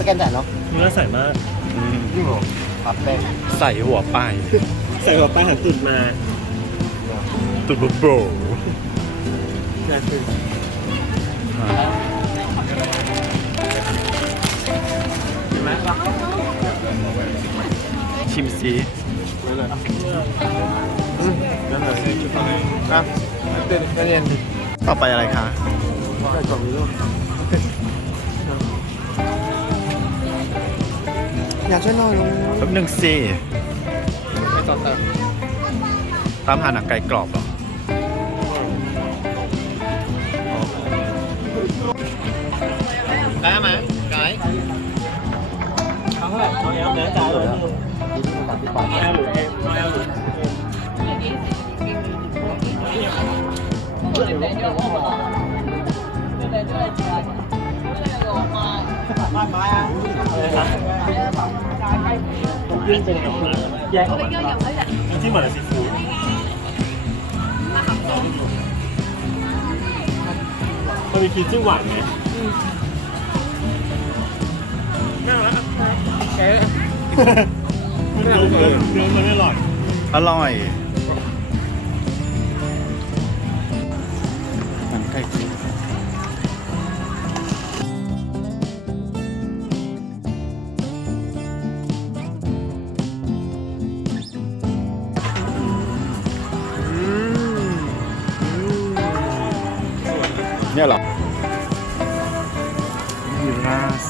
สแกนจ่ายเนาะเนื้อใส่มากอืมยี่ห้อครับแป้งใส่หัวไป ใส่หัวปลาหันตุดมาตุดบุบโบน่าคือเห็นไหมล่ะชิมซีนั่นแหละครับเต้นเรียนต่อไปอะไรคะได้กล่องนี้ลูก อยากช่วยหน่อยลุงแป๊บหนึ่งสิไม่ต่อเติมตามหาหนังไก่กรอบเหรอได้ไหมไก่เอาเท่าไหร่เอาแอลเนื้อจ่ายเลยยี่สิบสามสิบบาทเอาแอลหรือเอ็มเอาแอลหรือเอ็ม ยื่นเป็นแบบแยกออกมาน้ำจิ้มเหมือนซีฟู้ดมันมีคิดจิ้มหวานไหมน่ารักแค่เนื้อเนื้อมันไม่อร่อยอร่อย เนี่ยเหรอยูราส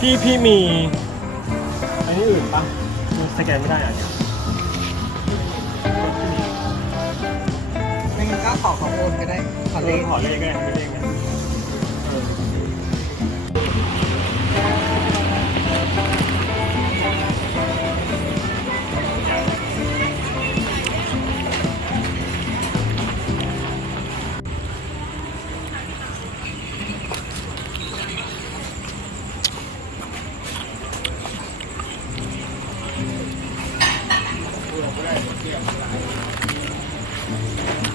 พี่พี่มี อันนี้อื่นปะสแกนไม่ได้อะเนี่ยไม่งั้นก็ขอของโอนก็ได้ ขอเลเลขขขอเลขก็ได้ไม่เลขเนี่ย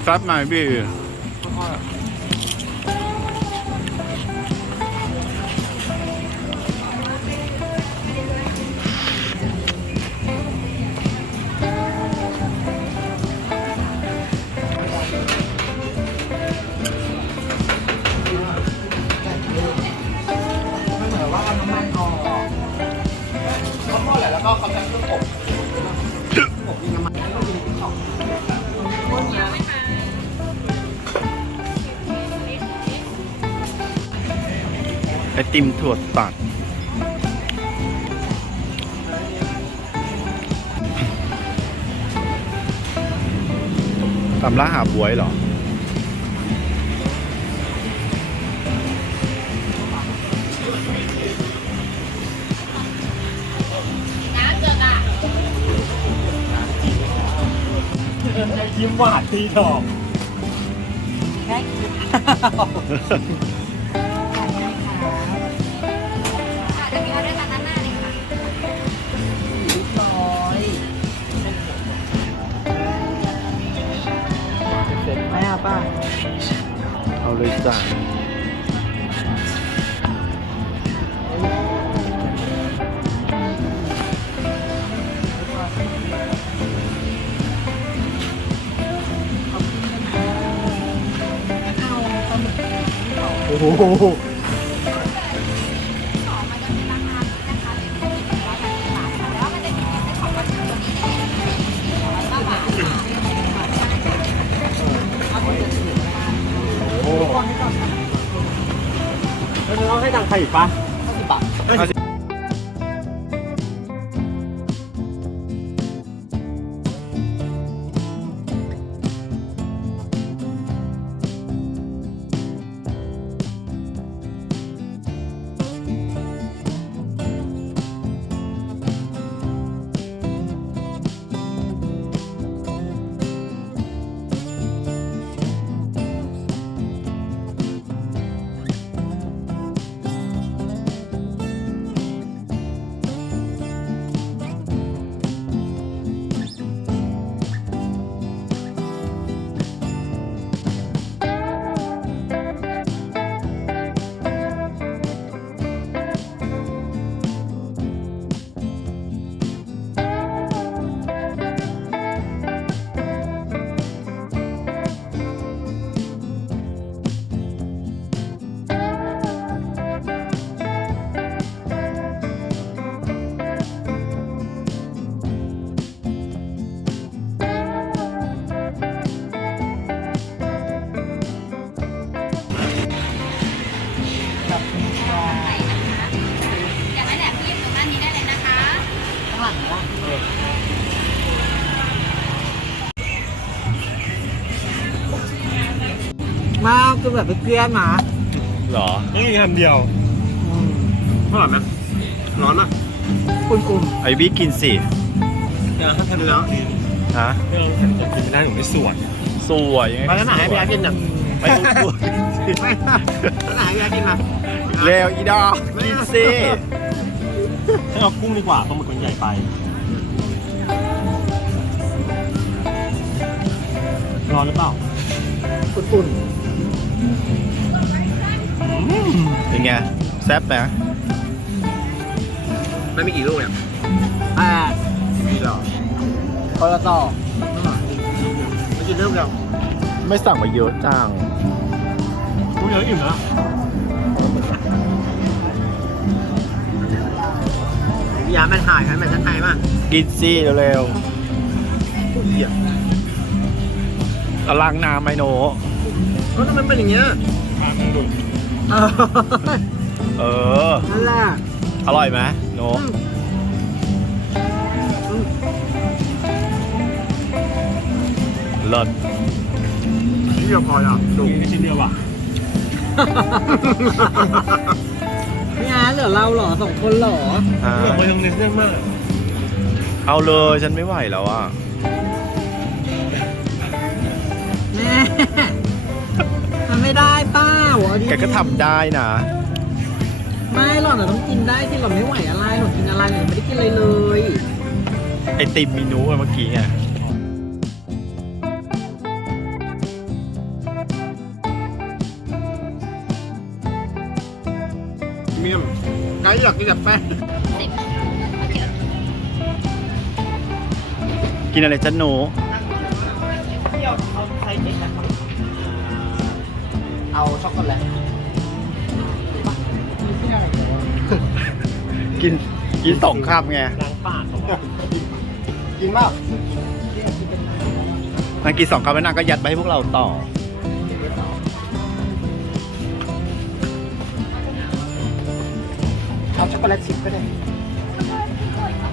ครับนายพี่ไม่เหมือนว่าเอาน้ำมันออนเขาทอดแล้วก็เขาใช้เครื่องอบ ไอติมถั่วตัดตำล่าหาบวยเหรอ ยิ้มหวานทีดอกไม่เอาป้าเอาเลยจ้ะ โอ้โหโอ้แล้วเราให้ตังค์ใครอีกปะสิบบาท แบบไปเกลี้ยนหมาเหรอต้องกินคำเดียวอร่อยไหมร้อนมากอุ่นไอบี้กินสิเดี๋ยวถ้าทำแล้วฮะไม่เอากินไม่ได้หนูไม่สวยสวยยังไงๆมาแล้วไหนให้พี่อาร์ตกินหนึ่งไม่ต้องกลัวไม่แล้วไหนให้พี่อาร์ตกินมาเร็วอีดอกกินสิให้เอากุ้งดีกว่าปลาหมึกมันใหญ่ไปร้อนหรือเปล่าอุ่นเป็น ไงแซ่บไหมไม่มีกี่ลูกเนี่ยๆอ่ามีหรอคนละต่อไม่กินเรื่องเดียวไม่สั่งมาเยอะจังลูกเดียวอิ่มแล้วพี่อาร์ตมันถ่ายกันแบบชั้นไทยมากกินสิเร็วๆเอาล้างน้ำไหมโนก็ทำไมเป็นอย่างเงี้ยปลามันดุ เออเออ นั่นแหละอร่อยไหมโนเลิศชิ้นเดียวพออะดุชิ้นเดียวอะพี่อาร์ตเหลือเราเหรอสองคนเหรออ่าเหลือมายังเน้นเรื่องมากเอาเลยฉันไม่ไหวแล้วอะแม่ แกก็ทำได้นะ ไม่หรอกหนูต้องกินได้ที่เราไม่ไหวอะไรหนูกินอะไรหนูไม่ได้กินอะไรเลยไอติมเมนูอะเมื่อกี้ไงเมี่ยมไก่อยากกินแบบแป้งกินอะไรจ้ะหนู เอาช็อกโกแลตกินกินสองคำไงล้างปากเขาบอกกินมากนางกินสองคำแล้วนางก็ยัดไปให้พวกเราต่อ เอาช็อกโกแลตชิพก็ได้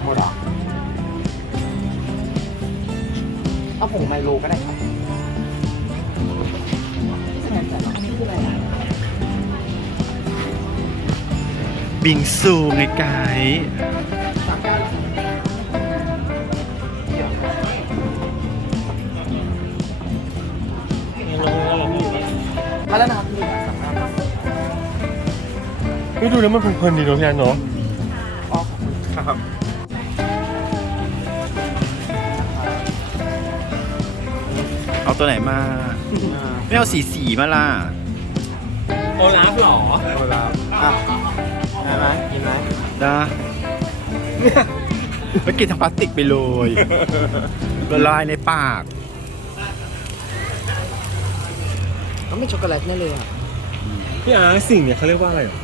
หมดหรอเอาผงไมโลก็ได้ครับ บิงซูไงไก่สามแก้วแล้วมาแล้วนะครับพี่สามแก้วไม่ดูแล้วมันเพลินๆดีเนาะพี่แอนเนาะอ๋อขอบคุณครับเอาตัวไหนมา ไม่เอาสีสีมาล่ะ โอลาฟหรอเวลาอะ ได้ไหมกินไหมนะไปกินทางพลาสติกไปเลยละลายในปากต้องเป็นช็อกโกแลตแน่เลยอะพี่อาร์สิ่งเนี่ยเขาเรียกว่าอะไรเหรอ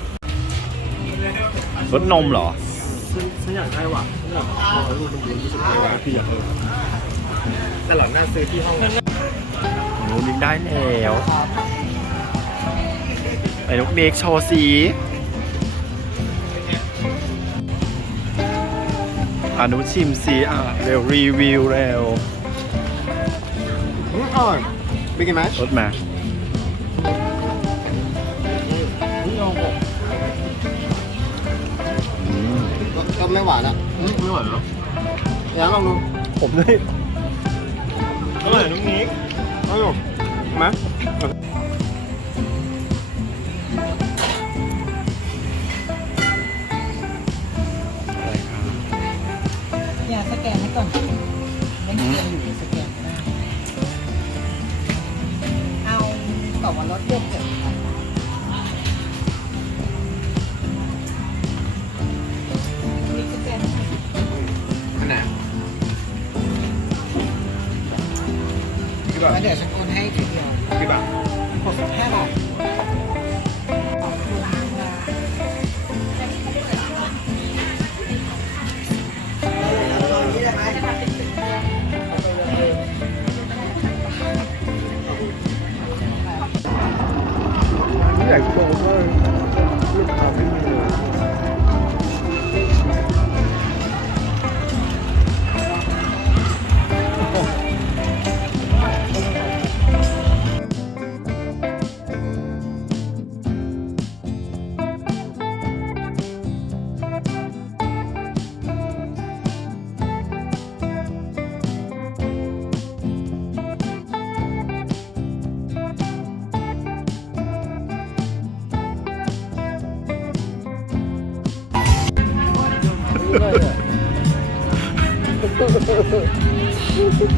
รสนมเหรอฉันฉันอยากได้ว่ะฉันอยากลองดูมันดูรู้สึกไงวะพี่อยากเออแต่หลังหน้าซื้อที่ห้องหนูนึกได้แล้วไอ้ลูกเด็กโชว์สี อ่านุชิมสีอะเร็วรีวิวเร็วอืมอร่อยไปกินไหมรสมานี่เอาบอกอืมก็ไม่หวานอะไม่ไหวแล้วเดี๋ยวลองดูผมด้วยอร่อยน้องนิกเอาอยู่ไหม บาทเดี๋ยวฉันโอนให้ทีเดียวกี่บาทหกห้าบาทใหญ่โตมาก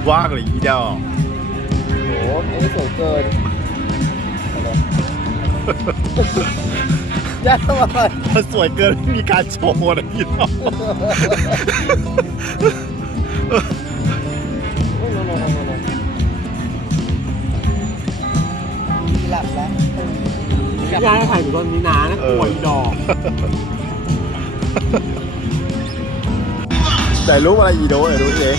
ว่างเลยอีดอกโอ้โหอันนี้สวยเกินยากมากมันสวยเกินไม่มีการโชว์อะไรอีดอกหลับแล้วยายถ่ายอยู่ตอนนี้นะนะกลัวอีดอก แต่รูปอะไรอีโดไหนดูสิ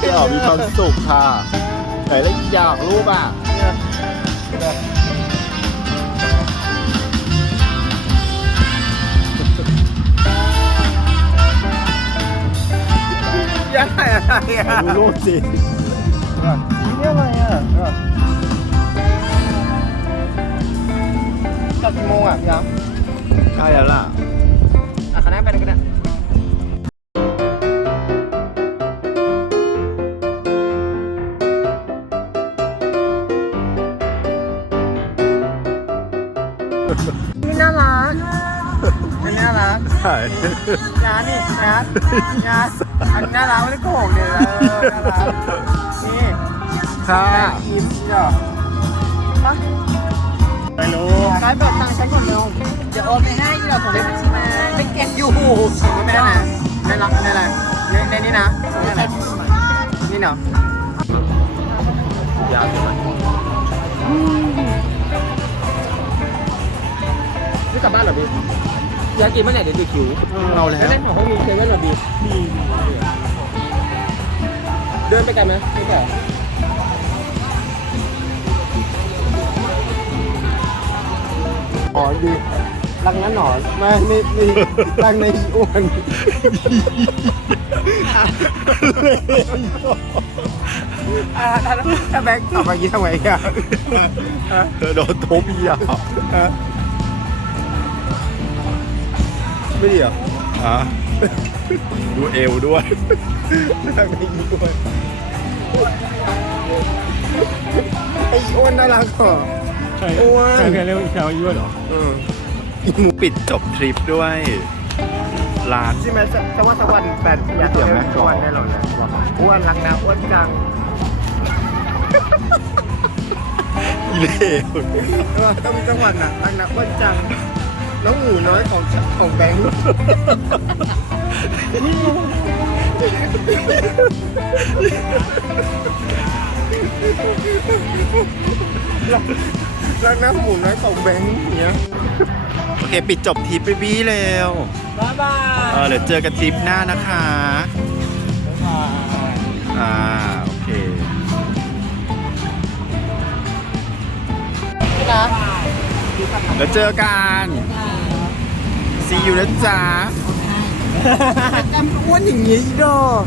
พี่อ๋อมีความสุขค่ะไหนแล้วอีดอกรูปอะยากอะไรอะดูรูปสิ กลับกี่โมงอะพี่ครับใช่แล้วล่ะอะคณะไปเลยก็ได้นี่น่ารักนี่น่ารักใช่งานนี่งานงานอันนี้น่ารักไม่ได้โกหกเลยเออน่ารักนี่ค่ะยิ้มเดี๋ยว ไปรู้กายเปิดตังค์ฉันก่อนเร็วเดี๋ยวโอนไปให้เดี๋ยวผมได้บัญชีมาไม่เก็บอยู่ไม่ได้นะในรักในอะไรในในนี้นะในอะไรนี่เนาะยาวอยู่นะนี่กลับบ้านเหรอพี่อยากกินเมื่อไหร่เดี๋ยวดูคิวเอาแล้วเล่นของเขามีเซเว่นเหรอบีมีเดินไปกันไหมไม่ไกล อ๋อดีรักนั้นหนอนไม่ไม่ไม่รักในอ้วนอ่าถ้าถ้าแบงค์ตอบมาอย่างนี้ทำไงอะโดนทุบอีดอกไม่ดีเหรออะดูเอวด้วยรักในอ้วนไอ้อ้วนน่ารักเหรอ ใช่อ้วนใช่เรียกว่าอีกแล้วอีกเหรอเอออีหมูปิดจบทริปด้วยร้าน ใช่ไหมจะว่าสักวันแฟนอยากเดี๋ยวแม่ก่อนอ้วนแน่นอนนะอ้วนรักนะอ้วนจังอีเลวต้องมีจังหวัดน่ะรักนะอ้วนจังน้องหมูน้อยของของแบงค์ รักนะหมูน้อยของแบงค์เนี้ยโอเค ปิดจบทริปไปบี้เร็วบ๊ายบายเออเดี๋ยวเจอกันทริปหน้านะคะอ่าโอเคนะแล้วเจอกัน see you นะจ๊ะจำอ้วนอย่างนี้อีดอก